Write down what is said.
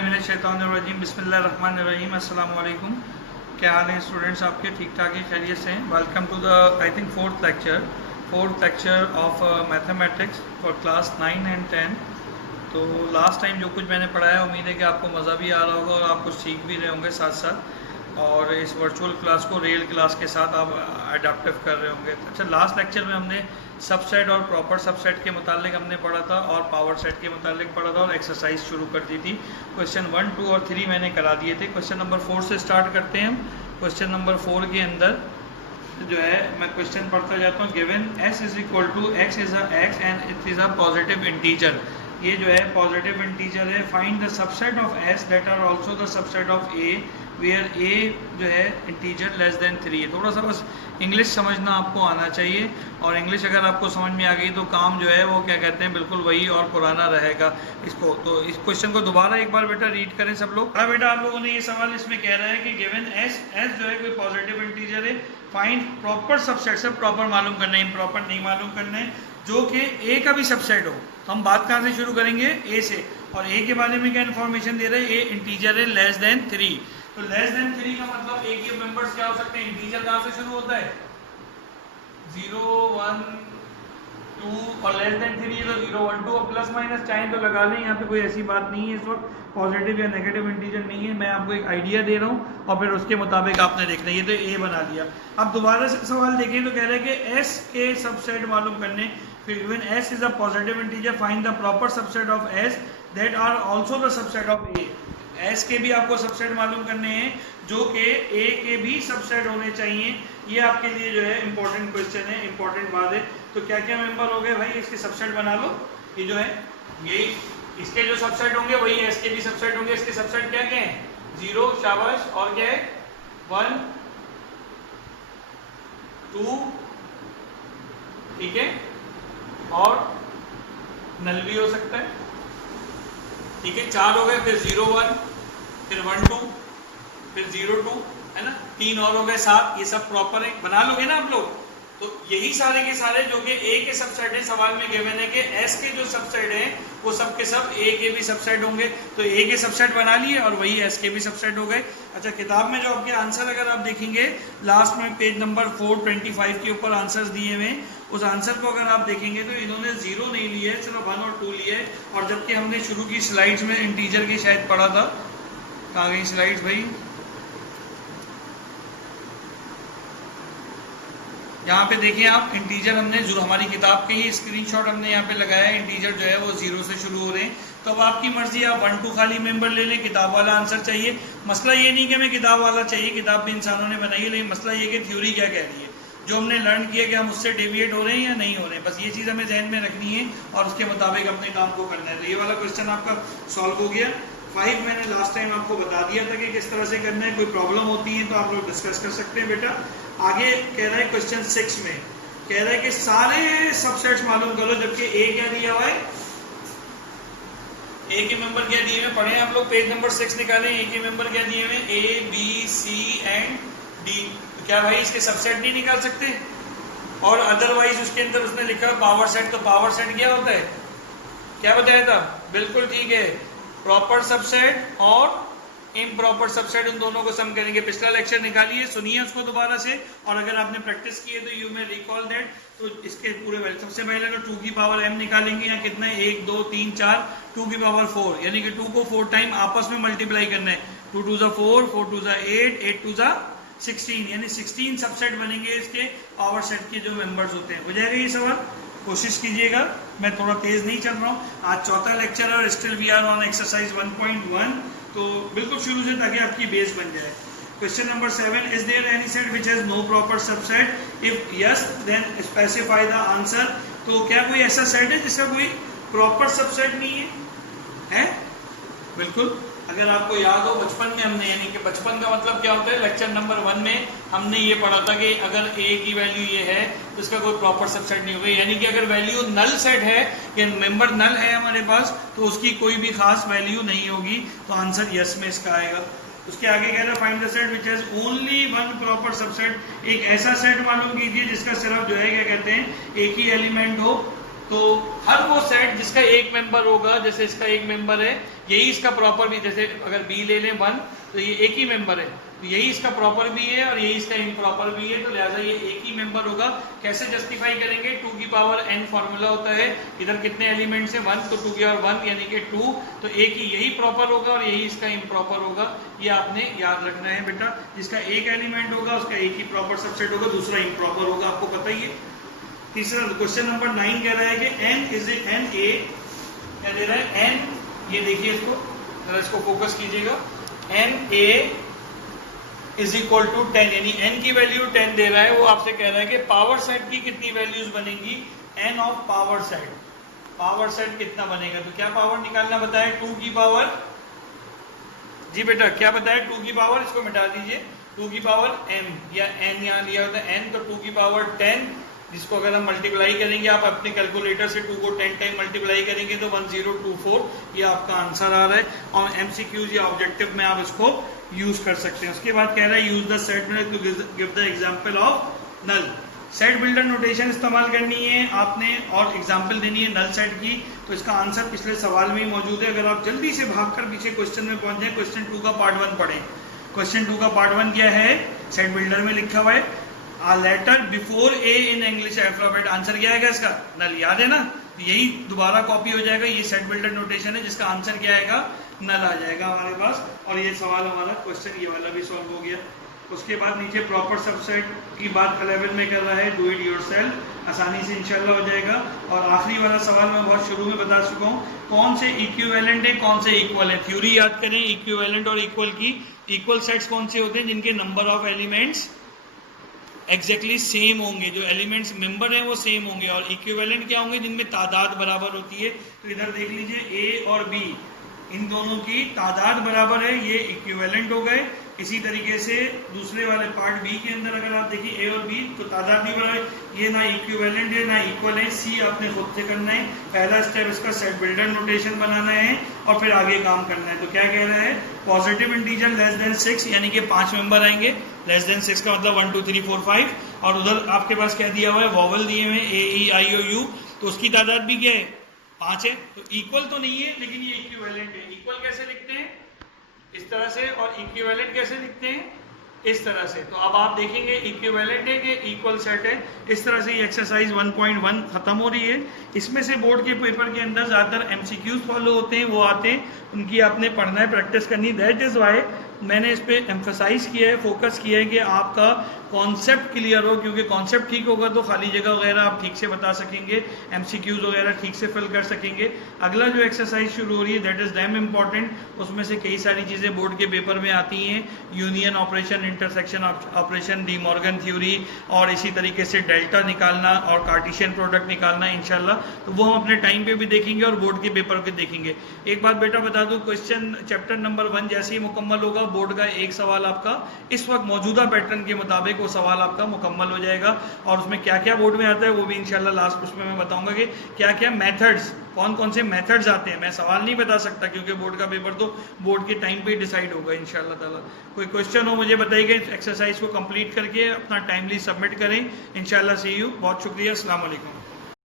औज़ुबिल्लाहिमिनश्शैतानिर्रजीम बिस्मिल्लाहिर्रहमानिर्रहीम। अस्सलाम वालेकुम। क्या हाल है स्टूडेंट्स आपके? ठीक ठाक है, खैरियत से हैं? Welcome to the I think fourth lecture of mathematics for class 9 and 10। तो लास्ट टाइम जो कुछ मैंने पढ़ाया उम्मीद है कि आपको मज़ा भी आ रहा होगा और आप कुछ सीख भी रहे होंगे साथ साथ, और इस वर्चुअल क्लास को रियल क्लास के साथ आप अडेप्टिव कर रहे होंगे। अच्छा, लास्ट लेक्चर में हमने सबसेट और प्रॉपर सबसेट के मुतालिक हमने पढ़ा था और पावर सेट के मुतालिक पढ़ा था और एक्सरसाइज शुरू कर दी थी। क्वेश्चन 1, 2 और 3 मैंने करा दिए थे। क्वेश्चन नंबर 4 से स्टार्ट करते हैं हम। क्वेश्चन नंबर 4 के अंदर जो है मैं क्वेश्चन पढ़ता जाता हूँ। Given s is equal to x is x and it is a positive integer. ये जो है पॉजिटिव इंटीजर है। Find the subset of s that are also the subset of a where a जो है integer less than 3 है। थोड़ा सा बस इंग्लिश समझना आपको आना चाहिए, और इंग्लिश अगर आपको समझ में आ गई तो काम जो है वो क्या कहते हैं बिल्कुल वही और पुराना रहेगा इसको। तो इस क्वेश्चन को दोबारा एक बार बेटा रीड करें सब लोग। हाँ बेटा, आप लोगों ने ये सवाल इसमें कह रहा है कि गिवन s जो है कोई पॉजिटिव इंटीजर है, फाइंड प्रॉपर सबसेट। सब प्रॉपर मालूम करना है, इम्प्रॉपर नहीं मालूम करना है, जो कि a का भी सबसेट हो। तो हम बात कहाँ से शुरू करेंगे? a से। और a के बारे में क्या इन्फॉर्मेशन दे रहे हैं? a इंटीजर है लेस देन 3। तो लेस देन 3 का मतलब a के मेंबर्स क्या हो सकते हैं? इंटीजर कहाँ से शुरू होता है? 0, 1, 2 और लेस देन 3 तो 0, 1, 2 और प्लस माइनस चाहे तो लगा लें। यहाँ पे कोई ऐसी बात नहीं है इस वक्त, पॉजिटिव या नेगेटिव इंटीजर नहीं है। मैं आपको एक आइडिया दे रहा हूँ और फिर उसके मुताबिक आपने देखना है। ये तो a बना लिया। अब दोबारा से सवाल देखें तो कह रहे हैं कि s के सबसेट मालूम करने। फिर when s is a positive integer find the proper subset of s that are also the subset of a। s के भी आपको सबसेट मालूम करने हैं जो कि a के भी सबसेट होने चाहिए। ये आपके लिए जो है इंपॉर्टेंट क्वेश्चन है, इंपॉर्टेंट बात है। तो क्या क्या मेंबर हो गए भाई? इसके सबसेट बना लो। ये जो है ये इसके जो सबसेट होंगे वही s के भी सबसेट होंगे। इसके सबसेट क्या क्या हैं? 0, शाबाश, और क्या है? 1, 2, ठीक है, और नल भी हो सकता है, ठीक है। 4 हो गए, फिर 0, 1, फिर 1, 2, फिर 0, 2, है ना। 3 और हो गए, 7। ये सब प्रॉपर है, बना लोगे ना आप लोग? तो यही सारे के सारे जो कि a के सबसेट है, सवाल में गिवन है कि s के जो सबसेट हैं वो सब के सब a के भी सबसेट होंगे। तो a के सबसेट बना लिए और वही s के भी सबसेट हो गए। अच्छा, किताब में जो आपके आंसर अगर आप देखेंगे लास्ट में पेज नंबर 425 के ऊपर आंसर्स दिए हुए, उस आंसर को अगर आप देखेंगे तो इन्होंने 0 नहीं लिए, सिर्फ 1 और 2 लिए। और जबकि हमने शुरू की स्लाइड्स में इंटीजर की शायद पढ़ा था। कहाँ गई स्लाइड्स भाई? यहाँ पे देखिए आप, इंटीजर हमने जो हमारी किताब के ही स्क्रीनशॉट हमने यहाँ पे लगाया है। इंटीजर जो है वो 0 से शुरू हो रहे हैं। तो अब आपकी मर्जी, आप 1, 2 खाली मेंबर ले लें, किताब वाला आंसर चाहिए। मसला ये नहीं कि हमें किताब वाला चाहिए, किताब भी इंसानों ने बनाई है, लेकिन मसला ये कि थ्योरी क्या कह रही है, जो हमने लर्न किया कि हम उससे डेविएट हो रहे हैं या नहीं हो रहे हैं। बस ये चीज़ हमें जहन में रखनी है और उसके मुताबिक अपने काम को करना है। तो ये वाला क्वेश्चन आपका सॉल्व हो गया। 5 मैंने लास्ट टाइम आपको बता दिया था कि किस तरह से करना है। कोई प्रॉब्लम होती है तो आप लोग डिस्कस कर सकते हैं बेटा। आगे कह रहा है क्वेश्चन 6 में, कह रहा है कि सारे सबसेट्स मालूम करो, जबकि a क्या दिया हुआ है? a के मेंबर क्या दिए हुए पढ़े आप लोग? पेज नंबर 6 निकालें। a के मेंबर क्या दिए हुए? a, b, c and d। तो क्या भाई इसके सबसेट नहीं निकाल सकते? और अदरवाइज उसके अंदर उसने लिखा पावर सेट। तो पावर सेट क्या होता है? क्या बताया था? बिल्कुल ठीक है, प्रॉपर सबसेट और इम्प्रॉपर सबसेट, उन दोनों को सम करेंगे। पिछला लेक्चर निकालिए, सुनिए उसको दोबारा से, और अगर आपने प्रैक्टिस की है तो यू में रिकॉल दैट। तो इसके पूरे वैल्यू सबसे पहले अगर 2 की पावर m निकालेंगे, या कितना है? 1, 2, 3, 4, 2 की पावर 4, यानी कि 2 को 4 टाइम आपस में मल्टीप्लाई करना है। 2 2 ज़ा 4, 4 2 ज़ा 8, 8 2 ज़ा 16, यानी 16 सबसेट बनेंगे इसके पावर सेट के जो मेंबर्स होते हैं। हो जाएगा ये सवाल? कोशिश कीजिएगा, मैं थोड़ा तेज नहीं चल रहा हूँ। आज चौथा लेक्चर और still we are on exercise 1.1, तो बिल्कुल शुरू से ताकि आपकी बेस बन जाए। Question number 7, is there any set which has no proper subset? If yes then specify the answer. तो क्या कोई ऐसा सेट है जिसका कोई प्रॉपर सबसेट नहीं है? है बिल्कुल। अगर आपको याद हो बचपन में हमने, यानी कि बचपन का मतलब क्या होता है, लेक्चर नंबर 1 में हमने ये पढ़ा था कि अगर a की वैल्यू ये है तो इसका कोई प्रॉपर सबसेट नहीं होगा। यानी कि अगर वैल्यू नल सेट है, कि मेंबर नल है हमारे पास, तो उसकी कोई भी खास वैल्यू नहीं होगी। तो आंसर यस में इसका आएगा। उसके आगे कह रहा है find the set which has only one proper subset. एक ऐसा सेट मालूम कीजिए जिसका सिर्फ जो है क्या कहते हैं एक ही एलिमेंट हो, तो हर वो सेट जिसका एक मेंबर होगा, जैसे इसका एक मेंबर है, यही इसका प्रॉपर भी, जैसे अगर बी ले लें 1 तो ये एक ही मेंबर है, तो यही इसका प्रॉपर भी है और यही इसका इम्प्रॉपर भी है, तो लिहाजा ये एक ही मेंबर होगा। कैसे जस्टिफाई करेंगे? 2 की पावर n फॉर्मूला होता है, इधर कितने एलिमेंट्स है 1, तो 2 की पावर 1 यानी कि 2, तो एक ही यही प्रॉपर होगा और यही इसका इम्प्रॉपर होगा। ये आपने याद रखना है बेटा, जिसका एक एलिमेंट होगा उसका एक ही प्रॉपर सबसेट होगा, दूसरा इम्प्रॉपर होगा, आपको पता ही है। तीसरा क्वेश्चन नंबर 9 कह रहा है कि n इज एन ए, क्या दे रहा है n, ये देखिए इसको, जरा इसको फोकस कीजिएगा, n a is equal to 10, यानी n की वैल्यू 10 दे रहा है। वो आपसे कह रहा है कि पावर सेट की कितनी वैल्यूज बनेंगी, n of power set, power set कितना बनेगा, तो क्या पावर निकालना बताया, 2 की पावर, जी बेटा क्या बताया, 2 की पावर, इसको मिटा दीजिए, 2 की पावर m या n यहाँ लिया होता है n, तो 2 की पावर 10, जिसको अगर हम मल्टीप्लाई करेंगे, आप अपने कैलकुलेटर से 2 को 10 टाइम मल्टीप्लाई करेंगे तो 1024, ये आपका आंसर आ रहा है। और एमसीक्यूज या ऑब्जेक्टिव में आप इसको यूज कर सकते हैं। उसके बाद कह रहा है use the set to give the example of null. Set builder notation इस्तेमाल करनी है आपने और एग्जांपल देनी है नल सेट की, तो इसका आंसर पिछले सवाल में ही मौजूद है। अगर आप जल्दी से भागकर पीछे क्वेश्चन में पहुंच जाए, क्वेश्चन 2 का पार्ट 1 पढ़ें। क्वेश्चन 2 का पार्ट 1 क्या है, सेट बिल्डर में लिखा हुआ है A letter before A in English alphabet, answer क्या आएगा इसका, नल, याद है ना, यही दोबारा कॉपी हो जाएगा, ये सेट बिल्डर नोटेशन है जिसका आंसर क्या आएगा, नल आ जाएगा हमारे पास। और ये सवाल हमारा क्वेश्चन ये वाला भी सॉल्व हो गया। उसके बाद नीचे प्रॉपर सबसेट की बात 11 में कर रहा है, डू इट योरसेल्फ, आसानी से इंशाल्लाह हो जाएगा। और आखिरी वाला सवाल मैं बहुत शुरू में बता चुका हूँ, कौन से इक्विवेलेंट है कौन से इक्वल है, थ्योरी याद करें इक्विवेलेंट और इक्वल की। इक्वल सेट्स कौन से होते हैं, जिनके number of elements exactly same होंगे, जो एलिमेंट्स मेंबर हैं वो सेम होंगे। और इक्विवेलेंट क्या होंगे, जिनमें तादाद बराबर होती है। तो इधर देख लीजिए ए और बी, इन दोनों की तादाद बराबर है, ये इक्विवेलेंट हो गए। इसी तरीके से दूसरे वाले पार्ट बी के अंदर अगर आप देखिए ए और बी, तो तादाद भी बराबर, ये ना इक्विवेलेंट है ना इक्वल है। सी आपने खुद से करना है, पहला स्टेप इसका सेट बिल्डर नोटेशन बनाना है और फिर आगे काम करना है। तो क्या कह रहा है, पॉजिटिव इंटीजर लेस देन 6, यानी कि 5 मेंबर आएंगे, लेस देन 6 का मतलब 1 2 3 4 5, और उधर आपके पास क्या दिया हुआ है, वॉवल दिए हुए हैं ए ई आई ओ यू, तो उसकी तादाद भी क्या है, 5 है। तो इक्वल तो नहीं है लेकिन ये इक्विवेलेंट है। इक्वल कैसे लिखते हैं, इस तरह से, और इक्विवेलेंट कैसे लिखते हैं, इस तरह से। तो अब आप देखेंगे इक्विवेलेंट है कि इक्वल सेट है। इस तरह से ये एक्सरसाइज 1.1 खत्म हो रही है। इसमें से बोर्ड के पेपर के अंदर ज़्यादातर एमसीक्यूज फॉलो होते हैं, वो आते हैं, उनकी आपने पढ़ना है, प्रैक्टिस करनी। दैट इज़ वाई मैंने इस पर एम्फेसाइज किया है, फोकस किया है कि आपका कॉन्सेप्ट क्लियर हो, क्योंकि कॉन्सेप्ट ठीक होगा तो खाली जगह वगैरह आप ठीक से बता सकेंगे, एमसीक्यूज वगैरह ठीक से फिल कर सकेंगे। अगला जो एक्सरसाइज शुरू हो रही है दैट इज़ डैम इम्पॉर्टेंट, उसमें से कई सारी चीज़ें बोर्ड के पेपर में आती हैं, union operation, intersection operation, De Morgan theory, और इसी तरीके से डेल्टा निकालना और कार्टेशियन प्रोडक्ट निकालना इंशाल्लाह। तो वो हम अपने टाइम पे भी देखेंगे और बोर्ड के पेपर पे देखेंगे। एक बात बेटा बता दूं, क्वेश्चन चैप्टर नंबर 1 जैसे ही मुकम्मल होगा, बोर्ड का एक सवाल आपका इस वक्त मौजूदा पैटर्न के मुताबिक वो सवाल आपका मुकम्मल हो जाएगा। और उसमें क्या क्या बोर्ड में आता है वो भी इंशाल्लाह लास्ट उसमें मैं बताऊंगा कि क्या क्या मेथड्स, कौन कौन से मेथड्स आते हैं। मैं सवाल नहीं बता सकता क्योंकि बोर्ड का पेपर तो बोर्ड के टाइम पे डिसाइड होगा इंशाल्लाह ताला। कोई क्वेश्चन हो मुझे बताइए, एक्सरसाइज को कंप्लीट करके अपना टाइमली सबमिट करें। इंशाल्लाह सी यू, बहुत शुक्रिया, अस्सलाम वालेकुम।